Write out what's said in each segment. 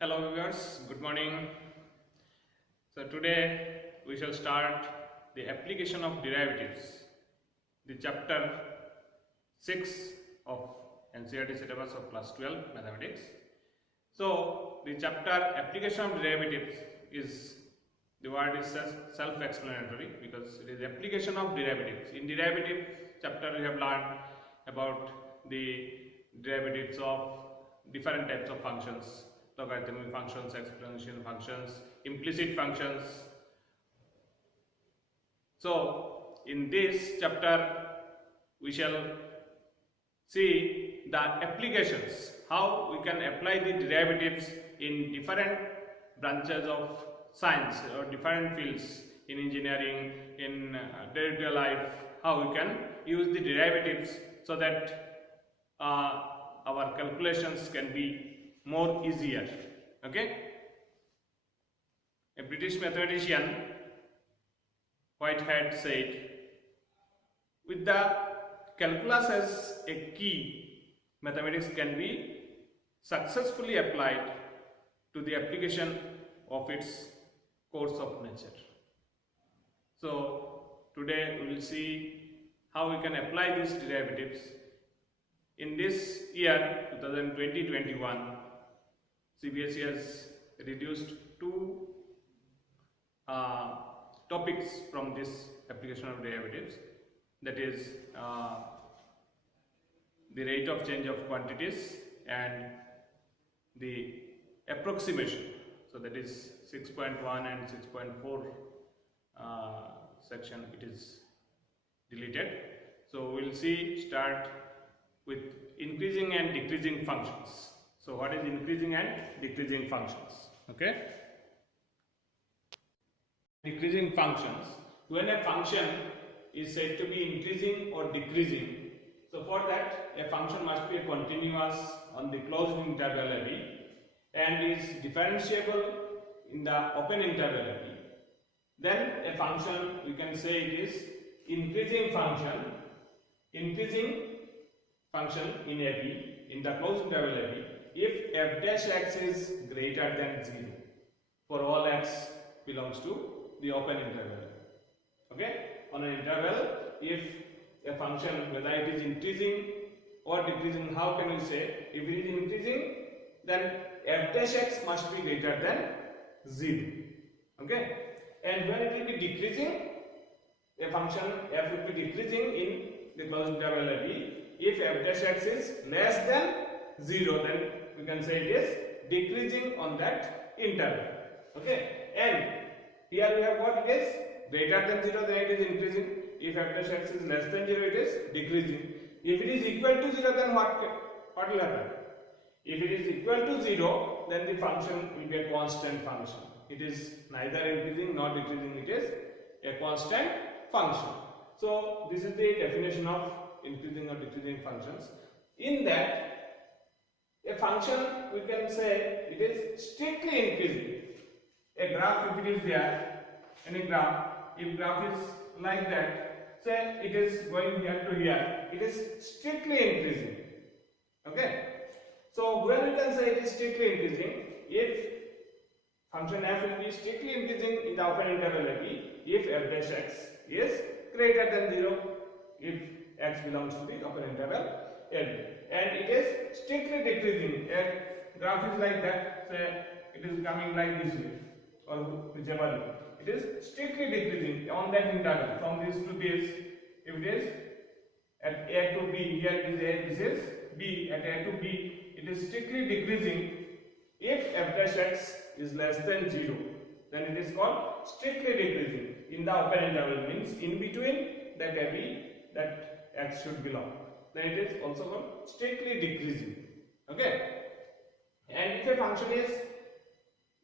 Hello viewers, good morning. So today we shall start the application of derivatives, the chapter 6 of NCERT syllabus of class 12 mathematics. So the chapter application of derivatives is, the word is self-explanatory because it is application of derivatives. In derivative chapter we have learned about the derivatives of different types of functions, logarithmic functions, exponential functions, implicit functions. So in this chapter we shall see the applications, how we can apply the derivatives in different branches of science or different fields in engineering, in day-to-day life, how we can use the derivatives so that our calculations can be more easier. Okay, a British mathematician Whitehead said, with the calculus as a key, mathematics can be successfully applied to the application of its course of nature. So today we will see how we can apply these derivatives. In this year 2020-21, CBSE has reduced two topics from this application of derivatives, that is the rate of change of quantities and the approximation. So that is 6.1 and 6.4 section, it is deleted. So we will start with increasing and decreasing functions. So what is increasing and decreasing functions? Okay, decreasing functions, when a function is said to be increasing or decreasing, so for that a function must be continuous on the closed interval a b and is differentiable in the open interval a b. Then a function, we can say it is increasing function in a b in the closed interval a b if f dash x is greater than 0 for all x belongs to the open interval. Okay, on an interval, if a function, whether it is increasing or decreasing, how can we say? If it is increasing, then f dash x must be greater than 0. Okay, and when it will be decreasing, a function f will be decreasing in the closed interval a b if f dash x is less than 0, then we can say it is decreasing on that interval. Okay, and here we have got it is greater than 0, then it is increasing. If f dash x is less than 0, it is decreasing. If it is equal to 0, then what will happen? If it is equal to 0, then the function will be a constant function. It is neither increasing nor decreasing, it is a constant function. So this is the definition of increasing or decreasing functions. In that, a function, we can say it is strictly increasing. A graph, if it is there, any graph, if graph is like that, say it is going here to here, it is strictly increasing. Okay, so when we can say it is strictly increasing, if function f will be strictly increasing in the open interval a b if f dash x is greater than 0 if x belongs to the open interval a b, and it is strictly decreasing. A graph is like that, say it is coming like this way or whichever way, it is strictly decreasing on that interval from this to this. If it is at a to b, here is a, this is b, at a to b it is strictly decreasing if f dash x is less than 0, then it is called strictly decreasing in the open interval, means in between that a b that x should belong, then it is also called strictly decreasing. Okay, and if a function is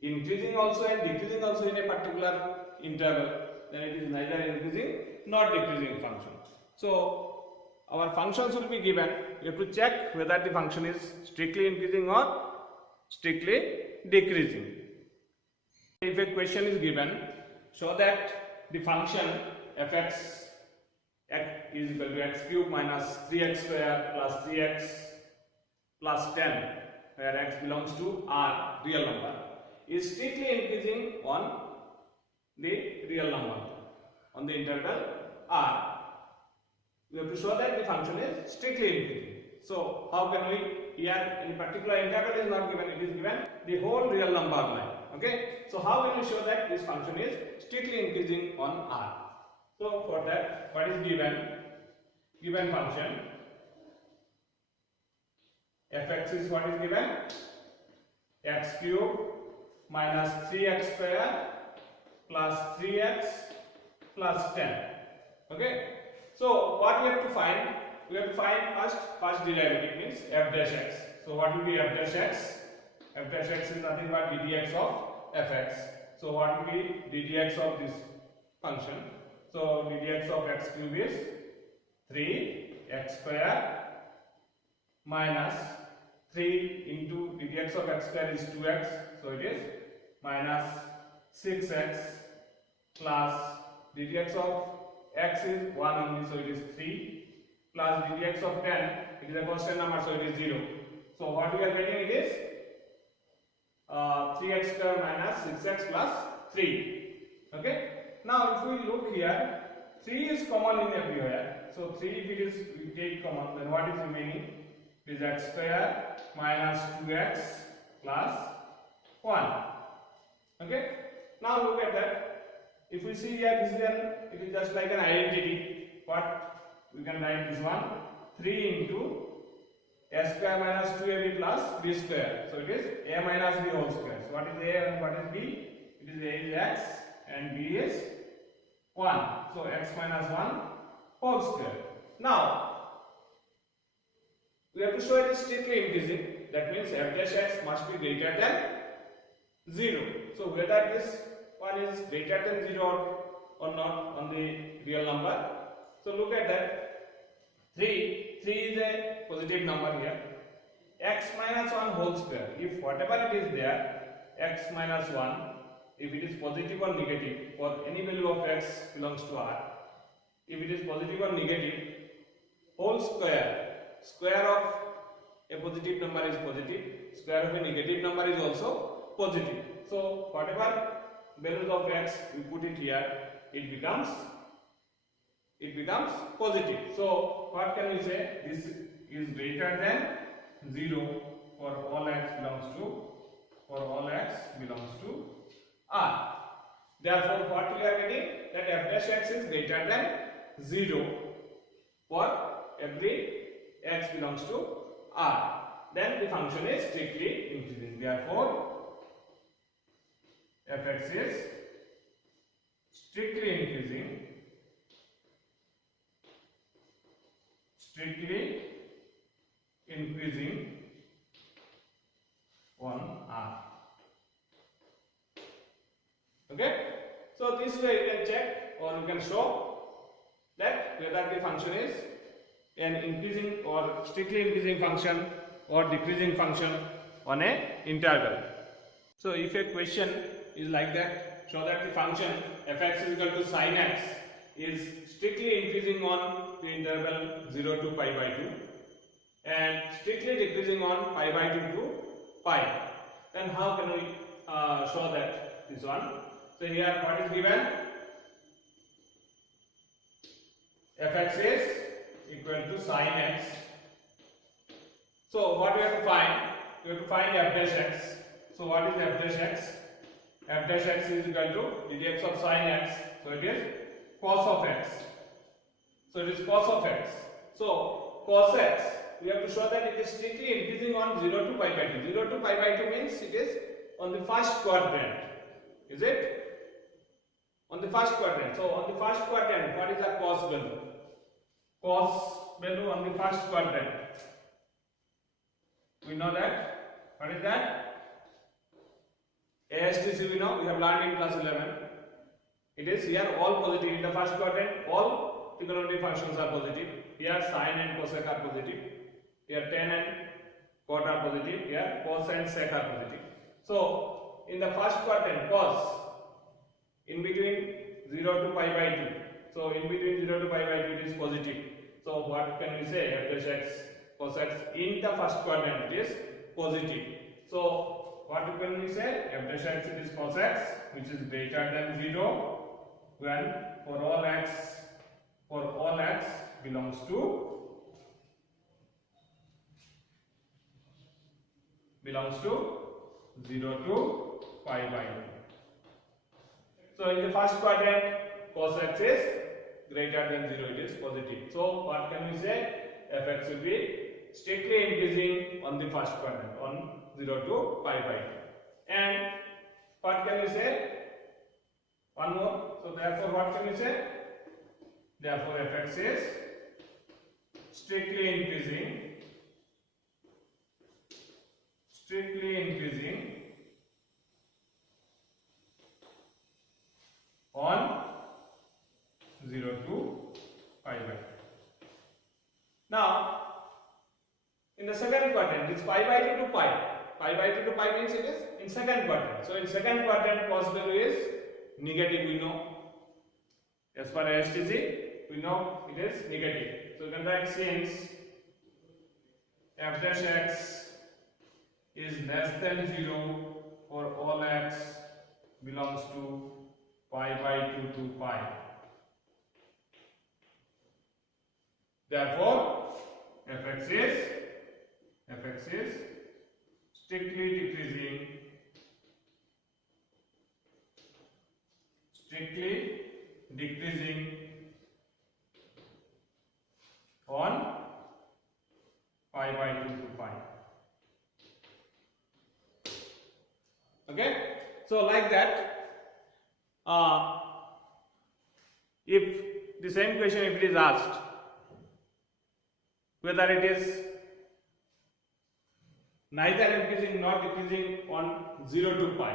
increasing also and decreasing also in a particular interval, then it is neither increasing nor decreasing function. So our functions will be given, you have to check whether the function is strictly increasing or strictly decreasing. If a question is given, show that the function fx is equal to x cube minus 3x square plus 3x plus 10 where x belongs to R, real number, is strictly increasing on the real number, on the interval R. We have to show that the function is strictly increasing. So how can we, here in particular interval is not given, it is given the whole real number line. Okay, so how can we show that this function is strictly increasing on R? So for that, what is given function fx is what is given, x cube minus 3x square plus 3x plus 10. Okay, so what we have to find? We have to find first derivative, means f dash x. So what will be f dash x? F dash x is nothing but ddx of fx. So what will be ddx of this function? So ddx of x cube is 3x square minus 3 into ddx of x square is 2x. So it is minus 6x plus ddx of x is 1 only, so it is 3 plus ddx of 10, it is a constant number, so it is 0. So what we are getting, it is 3x square minus 6x plus 3. Okay. Now if we look here, 3 is common in everywhere. So 3 if it is, we take common, then what is remaining? It is x square minus 2x plus 1. Okay. Now look at that. If we see here, this one, it is just like an identity. What we can write this one? 3 into a square minus 2ab plus b square. So it is a minus b whole square. So what is a and what is b? It is a is x and b is 1. So x minus 1 whole square. Now we have to show it is strictly increasing. That means f dash x must be greater than 0. So whether this one is greater than 0 or not on the real number. So look at that. 3 is a positive number here. X minus 1 whole square. If whatever it is there, x minus 1, if it is positive or negative for any value of x belongs to R, if it is positive or negative, whole square of a positive number is positive, square of a negative number is also positive. So whatever values of x we put it here, it becomes positive. So what can we say? This is greater than 0 for all x belongs to R. Therefore what we are getting, that f dash x is greater than 0 for every x belongs to R. Then the function is strictly increasing. Therefore fx is strictly increasing on R. Okay, so this way you can check or you can show that whether the function is an increasing or strictly increasing function or decreasing function on a interval. So if a question is like that, show that the function fx is equal to sin x is strictly increasing on the interval 0 to pi by 2 and strictly decreasing on pi by 2 to pi. Then how can we show that this one? So here what is given? Fx is equal to sin x. So what we have to find? We have to find f dash x. So what is f dash x? F dash x is equal to ddx of sin x. So it is cos of x. So it is cos of x. So cos x, we have to show that it is strictly increasing on 0 to pi by 2. 0 to pi by 2 means it is on the first quadrant. Is it? On the first quadrant. So on the first quadrant, what is the cos value? Cos value on the first quadrant. We know that. What is that? ASTC we know, we have learned in class 11. It is here all positive. In the first quadrant, all trigonometric functions are positive. Here sine and cosec are positive. Here tan and cot are positive. Here cos and sec are positive. So in the first quadrant, cos in between 0 to pi by 2. So in between 0 to pi by 2 it is positive. So what can we say? F dash x cos x in the first quadrant it is positive. So what can we say? F dash x is cos x, which is greater than 0 when for all x belongs to 0 to pi by 2. So in the first quadrant, cos x is greater than 0, it is positive. So what can we say? Fx will be strictly increasing on the first quadrant, on 0 to pi by 2. And what can we say? One more. So therefore what can we say? Therefore fx is strictly increasing on 0 to pi by 2. Now in the second quadrant, it's pi by 2 to pi. Pi by 2 to pi means it is in second quadrant. So in second quadrant, cos value is negative, we know. As per STC, we know it is negative. So we can write since f dash x is less than 0 for all x belongs to pi by 2 to pi. Therefore, fx is strictly decreasing on pi by 2 to pi. Okay, so like that, if the same question if it is asked whether it is neither increasing nor decreasing on 0 to pi,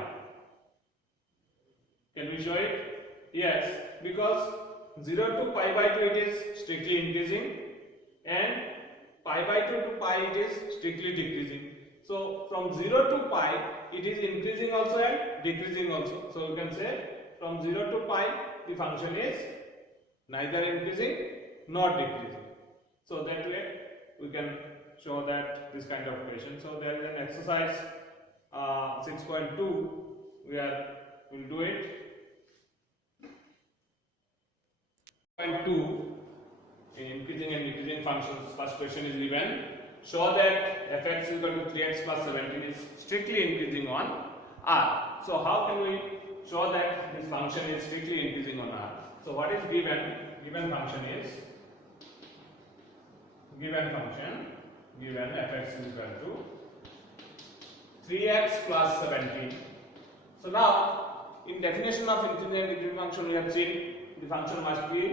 can we show it? Yes, because 0 to pi by 2 it is strictly increasing and pi by 2 to pi it is strictly decreasing. So from 0 to pi it is increasing also and decreasing also. So you can say from 0 to pi the function is neither increasing nor decreasing. So that way we can show that this kind of equation. So there is an exercise 6.2 where we will do it. 6.2 increasing and decreasing functions. First question is given. Show that fx is equal to 3x plus 17 is strictly increasing on R. So how can we show that this function is strictly increasing on R? So what is given? Given function is given fx is equal to 3x plus 17. So now in definition of increasing and decreasing function we have seen the function must be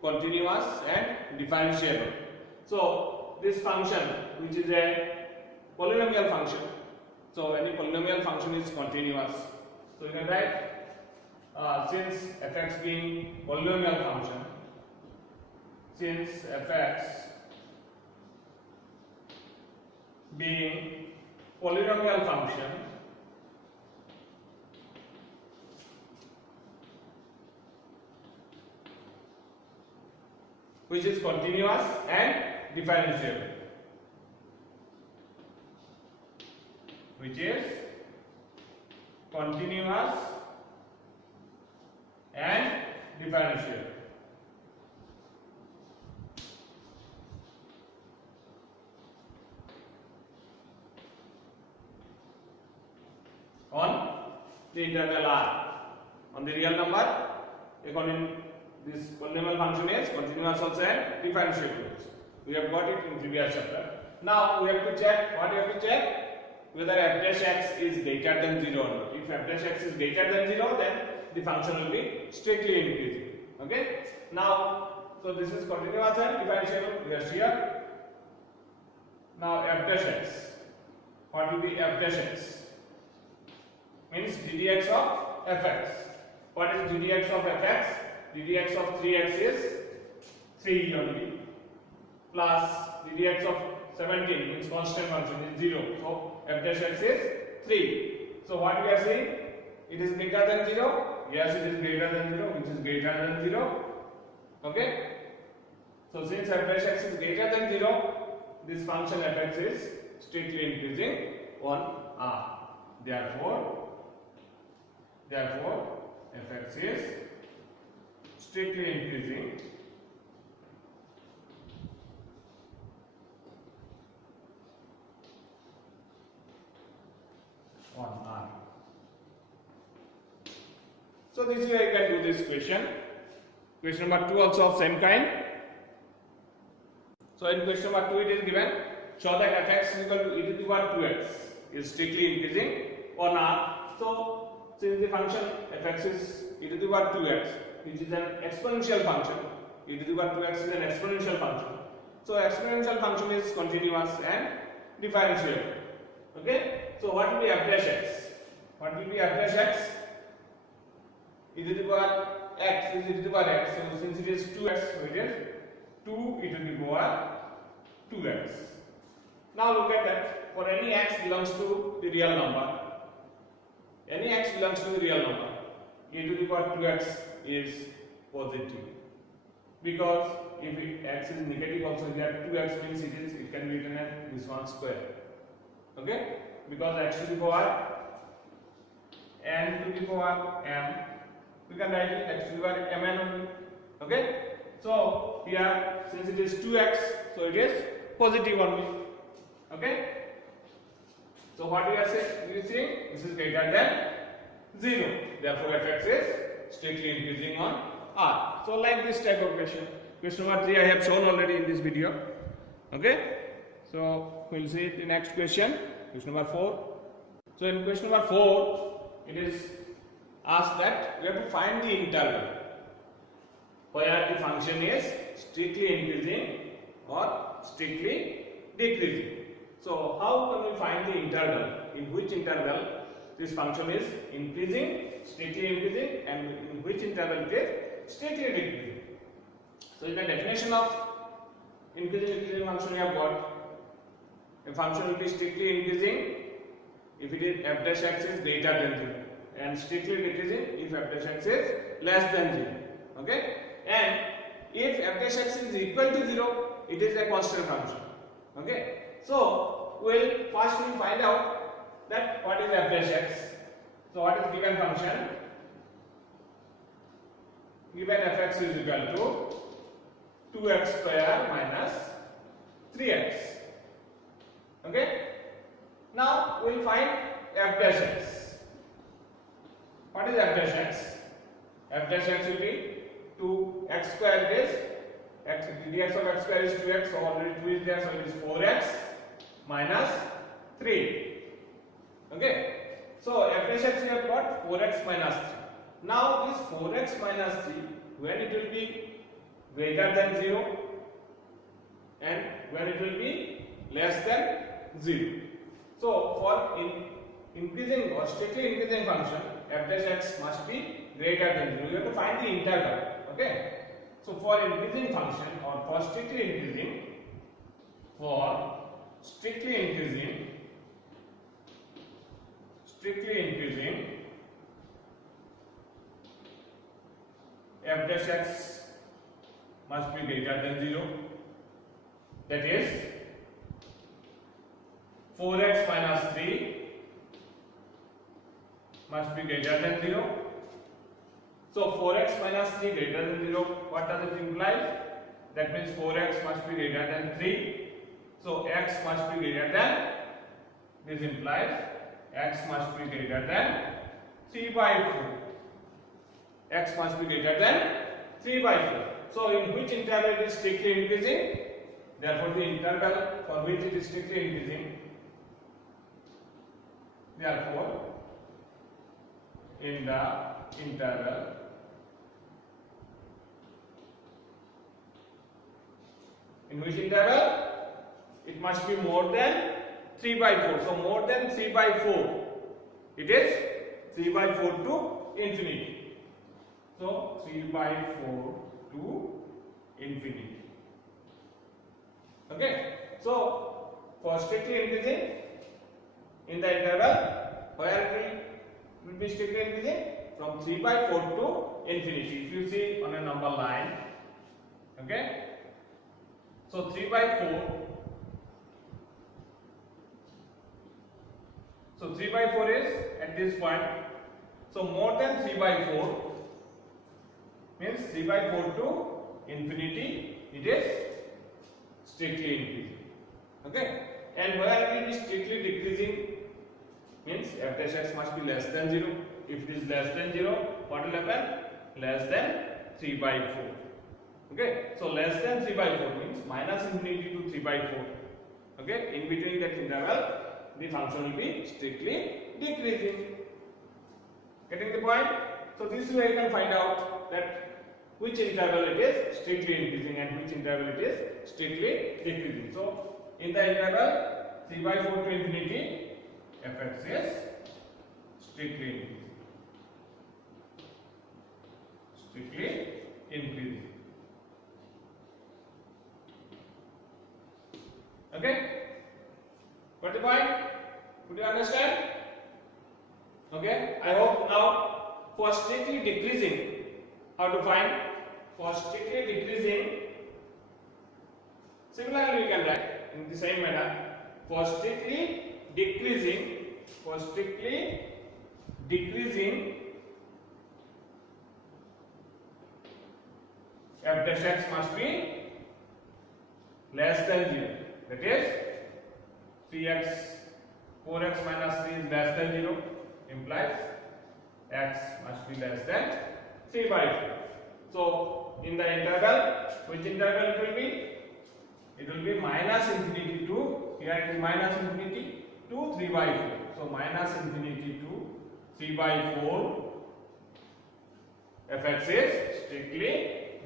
continuous and differentiable. So this function which is a polynomial function, so any polynomial function is continuous. So you can write since fx being polynomial function, since fx being polynomial function, which is continuous and differentiable, which is continuous and differentiable. On the interval R, on the real number, according this polynomial function is continuous also and differentiable. We have got it in previous chapter. Now we have to check, what we have to check? Whether f dash x is greater than 0 or not. If f dash x is greater than 0, then the function will be strictly increasing. Okay? Now, so this is continuous and differentiable. We are here. Now f dash x. What will be f dash x? Means ddx of fx. What is ddx of fx? ddx of 3x is 3 only, plus ddx of 17 means constant function is 0. So f dash x is 3. So what we are saying? It is greater than 0? Yes, it is greater than 0, which is greater than 0. Okay? So since f dash x is greater than 0, this function fx is strictly increasing on R. Therefore, fx is strictly increasing on R. So this way I can do this question. Question number 2 also of same kind. So in question number 2 it is given, show that fx is equal to e to the power 2x is strictly increasing on R. So since the function fx is e to the power 2x, which is an exponential function, e to the power 2x is an exponential function. So exponential function is continuous and differentiable. Okay. So what will be f dash x? What will be f dash x? E to the power x is e to the power x. So since it is 2x, so it is 2 e to the power 2x. Now look at that. For any x belongs to the real number, any x belongs to the real number, e to the power 2x is positive. Because if x is negative also here, 2x means it can be written as this one square. Okay? Because x to the power n to the power m, we can write it x to the power mn only. Okay? So here since it is 2x, so it is positive only. Okay? So what we are saying? We see this is greater than 0. Therefore fx is strictly increasing on R. So like this type of question. Question number 3 I have shown already in this video. Okay? So we will see the next question. Question number 4. So in question number 4, it is asked that we have to find the interval where the function is strictly increasing or strictly decreasing. So how can we find the interval? In which interval this function is increasing, strictly increasing, and in which interval it is strictly decreasing? So in the definition of increasing function we have got, a function will be strictly increasing if it is f dash x is greater than 0, and strictly decreasing if f dash x is less than 0. Okay? And if f dash x is equal to 0, it is a constant function. Okay? So we'll find out that what is f dash x. So what is given function? Given fx is equal to 2x square minus 3x. Okay? Now we will find f dash x. What is f dash x? F dash x will be 2x square is x, dx of x square is 2x, so already 2 is there, so it is 4x minus 3. Okay? So f dash x we have got 4x minus 3. Now this 4x minus 3, when it will be greater than 0 and when it will be less than 0. So for increasing or strictly increasing function, f dash x must be greater than 0. You have to find the interval. Okay? So for increasing function or for strictly increasing, f dash x must be greater than 0. That is 4x minus 3 must be greater than 0. So 4x minus 3 greater than 0, what does it imply? That means 4x must be greater than 3. So x must be greater than, this implies x must be greater than 3 by 4. X must be greater than 3 by 4. So in which interval it is strictly increasing? Therefore the interval for which it is strictly increasing, therefore in the interval in which interval it must be more than 3 by 4. So more than 3 by 4, it is 3 by 4 to infinity. So 3 by 4 to infinity. Okay? So for strictly increasing in the interval where it will be strictly increasing from 3 by 4 to infinity. If you see on a number line, okay? So 3 by 4 So 3 by 4 is at this point. So more than 3 by 4 means 3 by 4 to infinity, it is strictly increasing. Okay, and where it will be strictly decreasing means f dash x must be less than 0. If it is less than 0, what will happen? Less than 3 by 4. Okay, so less than 3 by 4 means minus infinity to 3 by 4. Okay, in between that interval, the function will be strictly decreasing. Getting the point? So this way you can find out that which interval it is strictly increasing and which interval it is strictly decreasing. So in the interval 3 by 4 to infinity, fx is strictly increasing. Strictly increasing. Okay? Got the point? Could you understand? Okay, I hope now for strictly decreasing, how to find? For strictly decreasing, similarly we can write in the same manner. For strictly decreasing, f dash x must be less than 0. That is 4x minus 3 is less than 0, implies x must be less than 3 by 4. So in the interval, which interval it will be? It will be minus infinity to, here it is minus infinity to 3 by 4. So minus infinity to 3 by 4, fx is strictly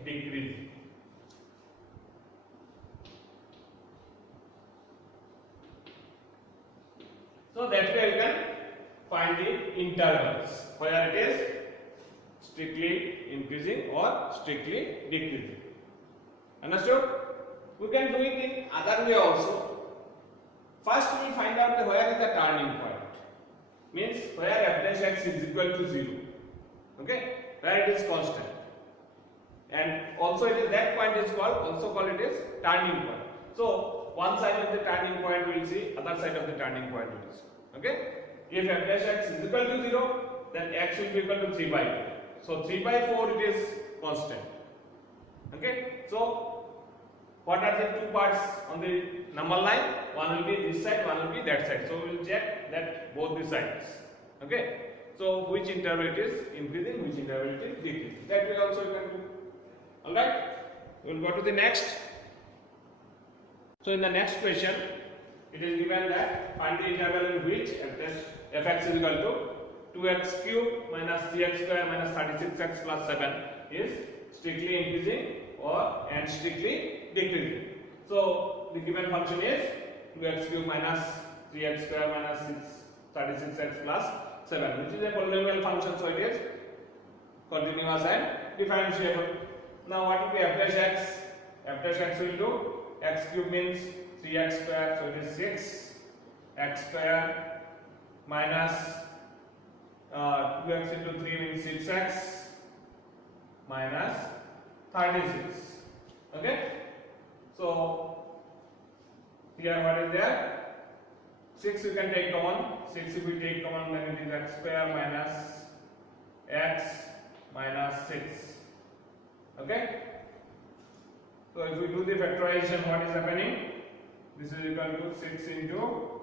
decreasing. So that way you can find the intervals where it is strictly increasing or strictly decreasing. Understood? We can do it in other way also. First we will find out where is the turning point. Means where f dash x is equal to 0. Okay? Where it is constant. And also it is, that point is called it is turning point. So one side of the turning point we will see, other side of the turning point we will see. Okay? If f dash x is equal to 0, then x will be equal to 3 by 4. So 3 by 4 it is constant. Okay? So what are the two parts on the number line? One will be this side, one will be that side. So we will check that both the sides. Okay? So which interval it is increasing, which interval it is decreasing. That way also you can do. Alright? We will go to the next. So in the next question, it is given that find the interval in which fx is equal to 2x cube minus 3x square minus 36x plus 7 is strictly increasing or and strictly decreasing. So the given function is 2x cube minus 3x square minus 36x plus 7, which is a polynomial function, so it is continuous and differentiable. Now what will be f dash x? F dash x will do x cube means 3x square, so it is 6x square minus 2x into 3 means 6x minus 36. Okay? So here what is there? 6 you can take common. 6 if we take common, then it is x square minus x minus 6. Okay? So if we do the factorization, what is happening? This is equal to 6 into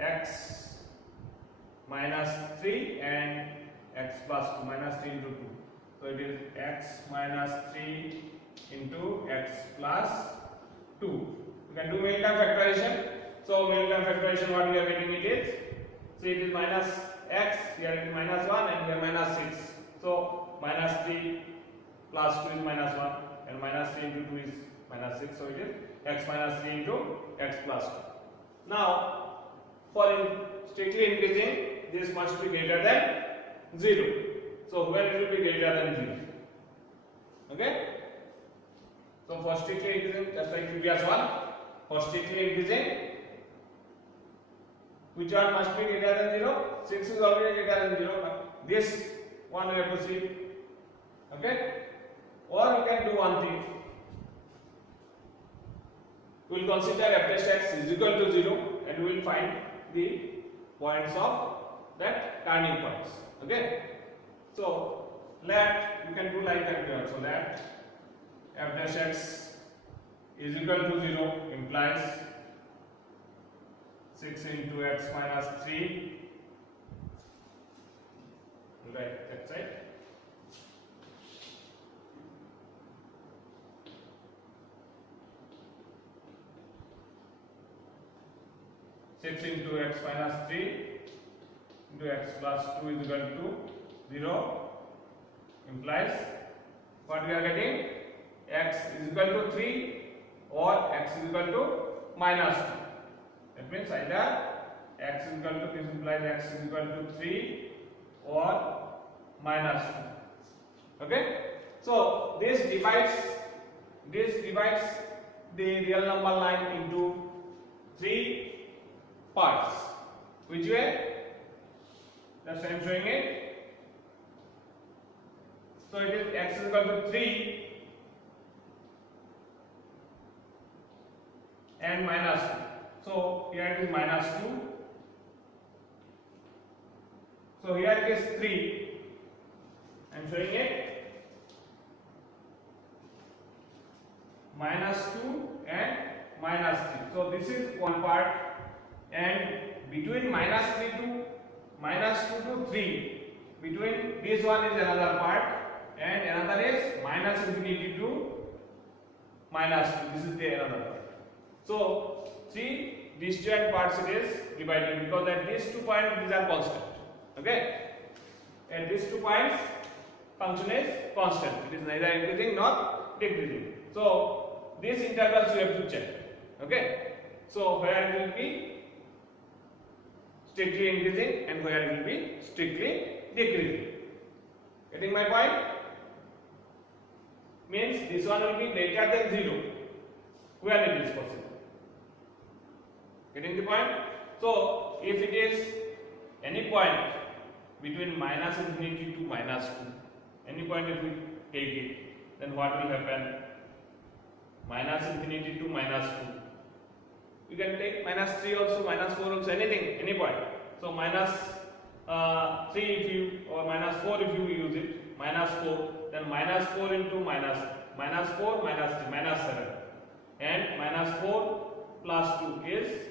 x minus 3 and x plus 2, minus 3 into 2. So it is x minus 3 into x plus 2. You can do many time factorization. So many time factorization, what we are getting it is, so it is minus x, here it is minus 1 and here minus 6. So minus 3 plus 2 is minus 1 and minus 3 into 2 is minus 6. So it is x minus 3 into x plus 2. Now for strictly increasing, this must be greater than 0. So when it will be greater than 0? Okay? So for strictly increasing, just like previous one, for strictly increasing, which one must be greater than 0? 6 is already greater than 0. This one we have to see. Okay? Or you can do one thing. We will consider f dash x is equal to 0. and we will find the points of that turning points. Okay, so let you can do like that here. So let f dash x is equal to 0 implies 6 into x minus 3. Right, that side. Six into x minus 3 into x plus 2 is equal to 0 implies what we are getting, x is equal to 3 or x is equal to minus 2. That means either x is equal to, this implies x is equal to 3 or minus 2. Okay, so this divides the real number line into 3 parts. Which way? Just I am showing it. So it is x is equal to 3 and minus 2. So here it is minus 2. So here it is 3. I am showing it. Minus 2 and minus 3. So this is one part, and between minus 3 to minus 2 to 3, between this one is another part, and another is minus infinity to minus 2. This is the another part. So see, these two parts it is divided, because at these 2 points these are constant. Okay, at these 2 points function is constant. It is neither increasing nor decreasing. So these intervals you have to check. Okay, so where it will be strictly increasing and where it will be strictly decreasing. Getting my point? Means this one will be greater than 0 where it is possible. Getting the point? So if it is any point between minus infinity to minus 2, any point if we take it, then what will happen? Minus infinity to minus 2. You can take minus 3 also, minus 4 also, anything, any point. So minus 3 if you, or minus 4 if you use it, minus 4, then minus 4 into minus 4 minus 3, minus 7, and minus 4 plus 2 is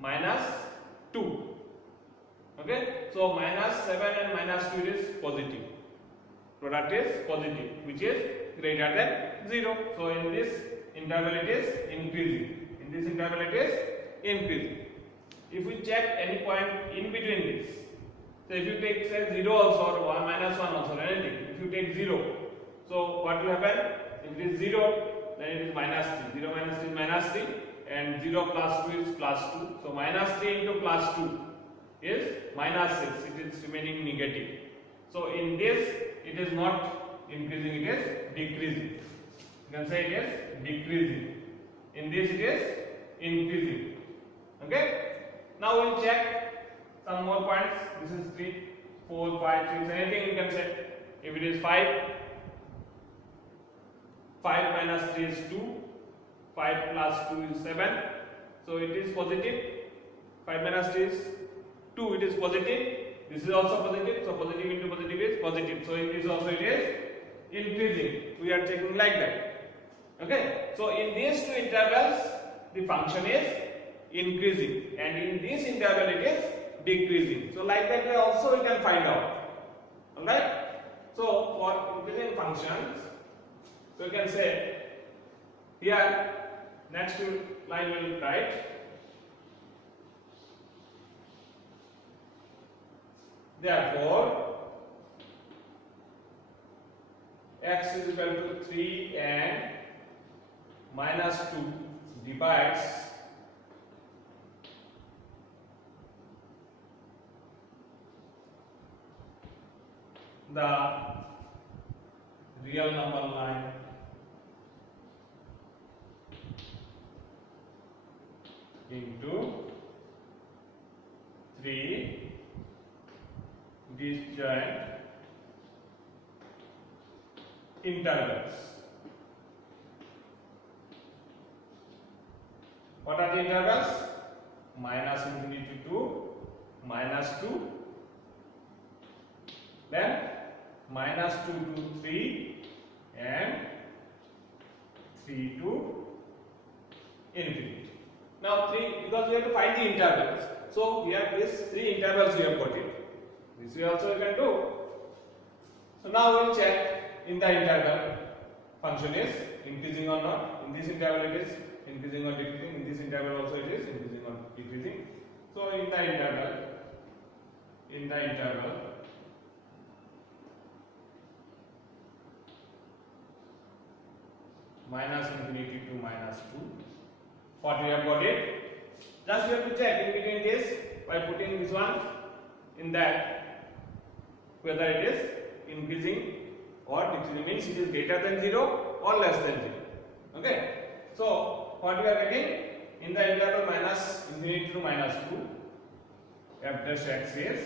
minus 2. Okay, so minus 7 and minus 2 is positive. Product is positive, which is greater than 0. So in this interval it is increasing. In this interval it is increasing. If we check any point in between this, so if you take say 0 also, or 1 minus 1 also, or anything, if you take 0, so what will happen? If it is 0, then it is minus 3. 0 minus 3 is minus 3, and 0 plus 2 is plus 2. So minus 3 into plus 2 is minus 6. It is remaining negative. So in this it is not increasing, it is decreasing. You can say it is decreasing. In this it is increasing. Okay. Now we will check some more points. This is 3, 4, 5, 6, anything you can say. If it is 5, 5 minus 3 is 2, 5 plus 2 is 7. So it is positive. 5 minus 3 is 2, it is positive. This is also positive. So positive into positive is positive. So in this also it is increasing. We are checking like that. Okay. So in these two intervals the function is increasing, and in this interval it is decreasing. So like that way also we can find out. Alright. So for increasing functions, so you can say here next line will write therefore x is equal to 3 and minus 2 divides the real number line into 3 disjoint intervals. What are the intervals? minus infinity to minus 2, then minus 2 to 3 and 3 to infinity. Now 3, because we have to find the intervals. So we have these 3 intervals we have got it. This we also can do. So now we will check in the interval function is increasing or not. In this interval it is increasing or decreasing. In this interval also it is increasing or decreasing. So in the interval minus infinity to minus 2, what we have got it? Just you have to check in between this by putting this one in that, whether it is increasing or decreasing, means it is greater than 0 or less than 0. Okay. So what we are getting in the interval minus infinity to minus 2, f dash x is,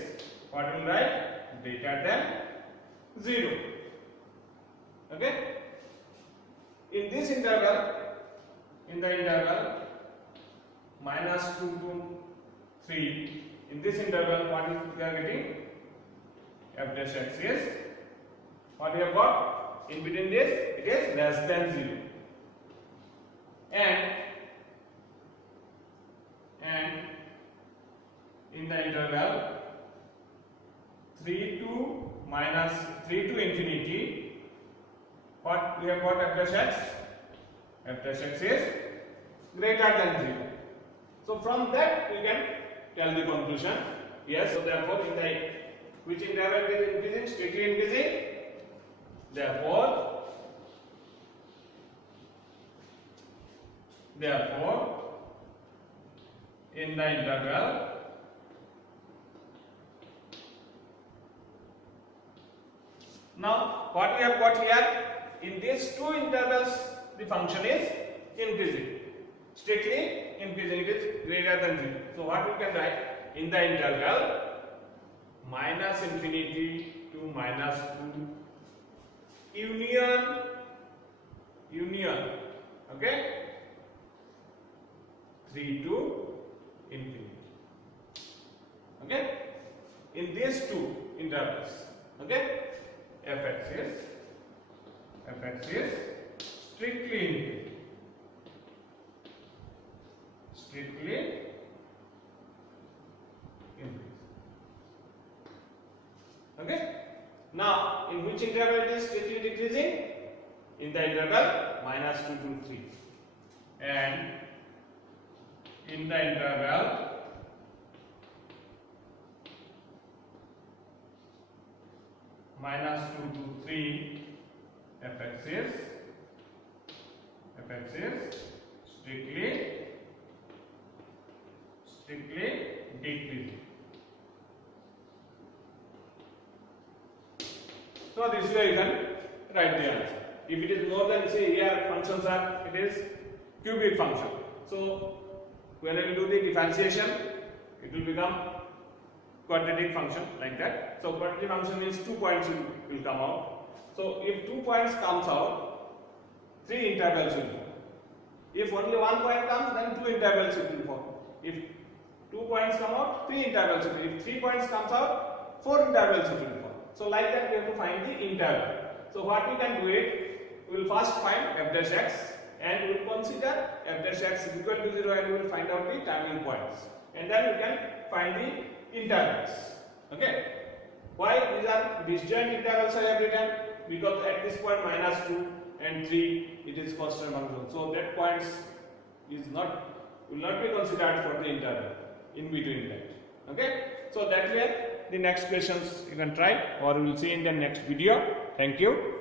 what we will write? Greater than 0. Okay. In this interval, in the interval minus 2 to 3, in this interval what is we are getting? F dash x is, what we have got? In between this it is less than 0. And in the interval 3 to infinity, what we have got? F dash x? F dash x is greater than 0. So from that we can tell the conclusion. Yes, so therefore in the which interval is increasing? Strictly increasing. Therefore in the interval now what we have got here, in these 2 intervals the function is increasing, strictly increasing, it is greater than 0. So what we can write? In the interval minus infinity to minus 2 union, okay, 3 to infinity. Okay, in these 2 intervals, okay, fx is strictly increasing, okay. Now in which interval it is strictly decreasing? In the interval minus 2 to 3, and in the interval minus 2 to 3, fx is strictly decreasing. So this way you can write the answer. If it is more than, say here functions are, it is cubic function. So when we do the differentiation, it will become quadratic function like that. So quadratic function means 2 points will come out. So if 2 points comes out, 3 intervals will form. If only 1 point comes, then 2 intervals will form. If 2 points come out, 3 intervals will form. If 3 points comes out, 4 intervals will form. So like that we have to find the interval. So what we can do it, we will first find f dash x and we will consider f dash x is equal to 0 and we will find out the timing points. And then we can find the intervals. Okay. Why these are disjoint intervals I have written? Because at this point minus 2 and 3 it is constant function. So that points is will not be considered for the interval in between that. Okay. So that way the next questions you can try, or we will see in the next video. Thank you.